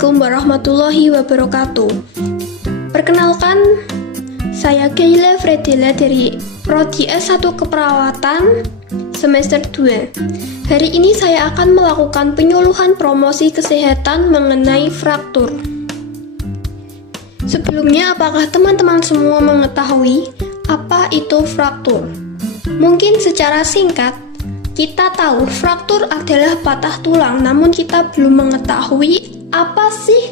Assalamualaikum warahmatullahi wabarakatuh. Perkenalkan, saya Keila Fredila dari Prodi S1 Keperawatan semester 2. Hari ini saya akan melakukan penyuluhan promosi kesehatan mengenai fraktur. Sebelumnya, apakah teman-teman semua mengetahui apa itu fraktur? Mungkin secara singkat, kita tahu fraktur adalah patah tulang, namun kita belum mengetahui apa sih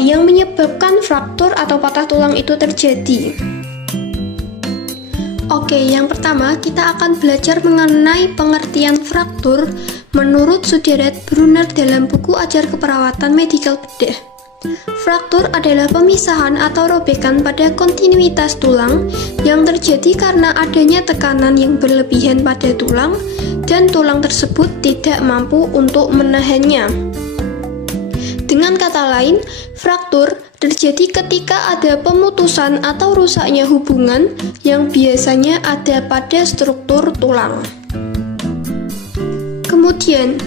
yang menyebabkan fraktur atau patah tulang itu terjadi. Oke, yang pertama kita akan belajar mengenai pengertian fraktur menurut Sudarat Brunner dalam buku Ajar Keperawatan Medikal Bedah. Fraktur adalah pemisahan atau robekan pada kontinuitas tulang yang terjadi karena adanya tekanan yang berlebihan pada tulang dan tulang tersebut tidak mampu untuk menahannya. Dengan kata lain, fraktur terjadi ketika ada pemutusan atau rusaknya hubungan yang biasanya ada pada struktur tulang. Kemudian,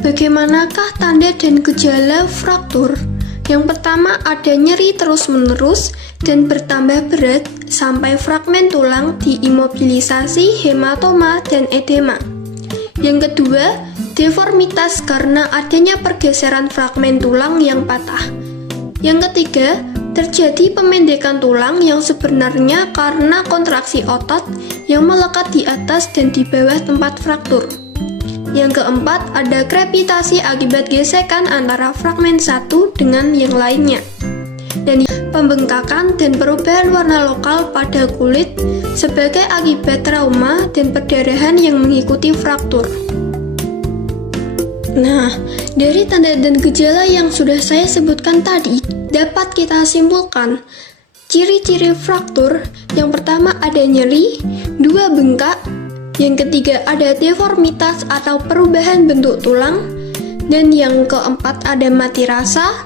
bagaimanakah tanda dan gejala fraktur? Yang pertama, ada nyeri terus-menerus dan bertambah berat sampai fragmen tulang diimobilisasi, hematoma, dan edema. Yang kedua, deformitas karena adanya pergeseran fragmen tulang yang patah. Yang ketiga, terjadi pemendekan tulang yang sebenarnya karena kontraksi otot yang melekat di atas dan di bawah tempat fraktur. Yang keempat, ada krepitasi akibat gesekan antara fragmen satu dengan yang lainnya. Dan pembengkakan dan perubahan warna lokal pada kulit sebagai akibat trauma dan perdarahan yang mengikuti fraktur. Nah, dari tanda dan gejala yang sudah saya sebutkan tadi, dapat kita simpulkan ciri-ciri fraktur. Yang pertama ada nyeri, dua bengkak, yang ketiga ada deformitas atau perubahan bentuk tulang, dan yang keempat ada mati rasa,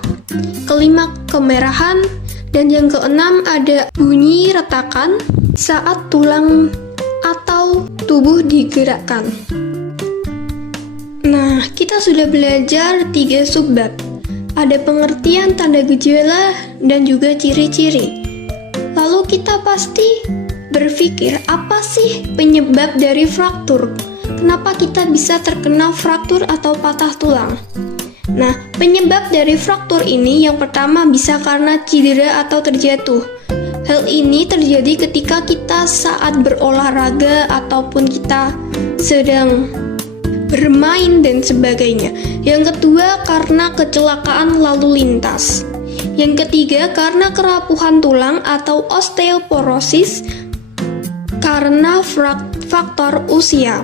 kelima kemerahan, dan yang keenam ada bunyi retakan saat tulang atau tubuh digerakkan. Nah, kita sudah belajar 3 subbab. Ada pengertian tanda gejala dan juga ciri-ciri. Lalu kita pasti berpikir, apa sih penyebab dari fraktur? Kenapa kita bisa terkena fraktur atau patah tulang? Nah, penyebab dari fraktur ini yang pertama bisa karena cedera atau terjatuh. Hal ini terjadi ketika kita saat berolahraga ataupun kita sedang bermain dan sebagainya. Yang kedua, karena kecelakaan lalu lintas. Yang ketiga, karena kerapuhan tulang atau osteoporosis karena faktor usia.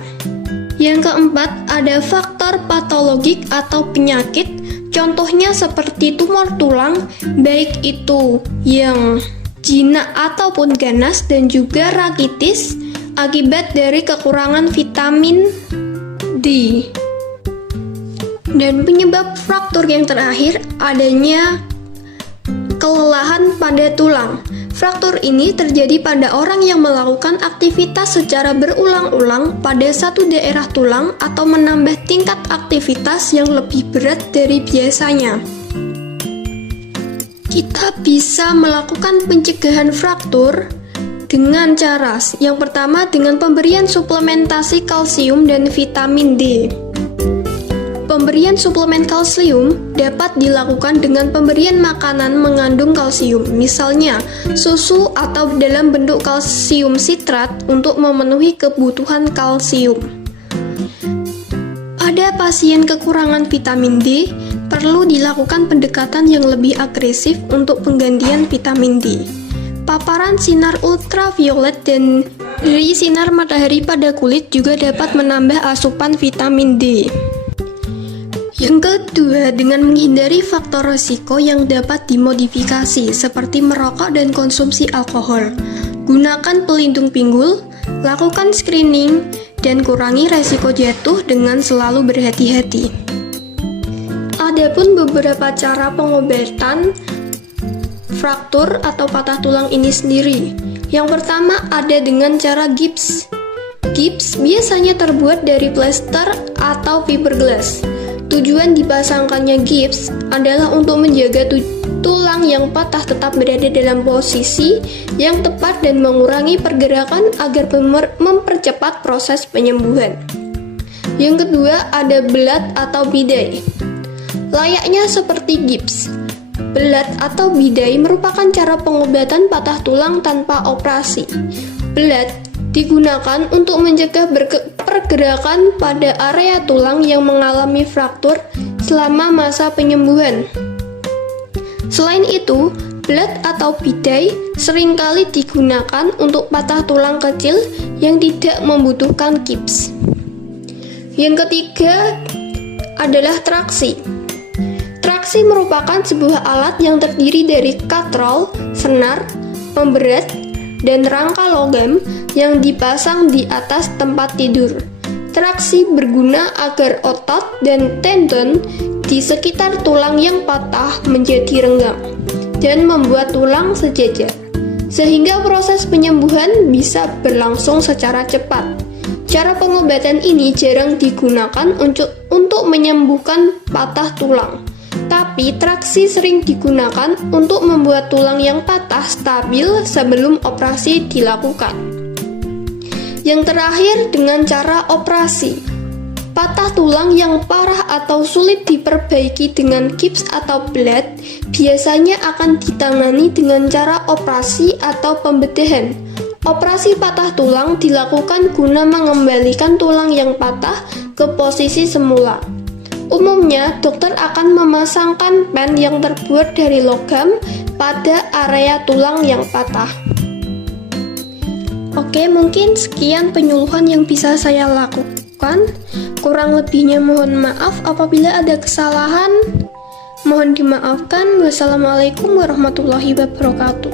Yang keempat, ada faktor patologik atau penyakit, contohnya seperti tumor tulang, baik itu yang jinak ataupun ganas, dan juga rakitis akibat dari kekurangan vitamin D. Dan penyebab fraktur yang terakhir adanya kelelahan pada tulang. Fraktur ini terjadi pada orang yang melakukan aktivitas secara berulang-ulang pada satu daerah tulang atau menambah tingkat aktivitas yang lebih berat dari biasanya. Kita bisa melakukan pencegahan fraktur dengan cara yang pertama dengan pemberian suplementasi kalsium dan vitamin D. Pemberian suplemen kalsium dapat dilakukan dengan pemberian makanan mengandung kalsium, misalnya susu atau dalam bentuk kalsium sitrat untuk memenuhi kebutuhan kalsium. Pada pasien kekurangan vitamin D, perlu dilakukan pendekatan yang lebih agresif untuk penggantian vitamin D. Paparan sinar ultraviolet dan dari sinar matahari pada kulit juga dapat menambah asupan vitamin D. Yang kedua, dengan menghindari faktor risiko yang dapat dimodifikasi seperti merokok dan konsumsi alkohol. Gunakan pelindung pinggul, lakukan screening, dan kurangi risiko jatuh dengan selalu berhati-hati. Adapun beberapa cara pengobatan fraktur atau patah tulang ini sendiri. Yang pertama ada dengan cara gips. Gips biasanya terbuat dari plester atau fiberglass. Tujuan dipasangkannya gips adalah untuk menjaga tulang yang patah tetap berada dalam posisi yang tepat dan mengurangi pergerakan agar mempercepat proses penyembuhan. Yang kedua, ada belat atau bidai. Layaknya seperti gips, belat atau bidai merupakan cara pengobatan patah tulang tanpa operasi. Belat digunakan untuk mencegah pergerakan pada area tulang yang mengalami fraktur selama masa penyembuhan. Selain itu, belat atau bidai seringkali digunakan untuk patah tulang kecil yang tidak membutuhkan gips. Yang ketiga adalah traksi. Traksi merupakan sebuah alat yang terdiri dari katrol, senar, pemberat, dan rangka logam yang dipasang di atas tempat tidur. Traksi berguna agar otot dan tendon di sekitar tulang yang patah menjadi renggang dan membuat tulang sejajar, sehingga proses penyembuhan bisa berlangsung secara cepat. Cara pengobatan ini jarang digunakan untuk menyembuhkan patah tulang, tapi traksi sering digunakan untuk membuat tulang yang patah stabil sebelum operasi dilakukan. Yang terakhir, dengan cara operasi. Patah tulang yang parah atau sulit diperbaiki dengan gips atau belat biasanya akan ditangani dengan cara operasi atau pembedahan. Operasi patah tulang dilakukan guna mengembalikan tulang yang patah ke posisi semula. Umumnya, dokter akan memasangkan pen yang terbuat dari logam pada area tulang yang patah. Oke, mungkin sekian penyuluhan yang bisa saya lakukan. Kurang lebihnya mohon maaf apabila ada kesalahan. Mohon dimaafkan. Wassalamualaikum warahmatullahi wabarakatuh.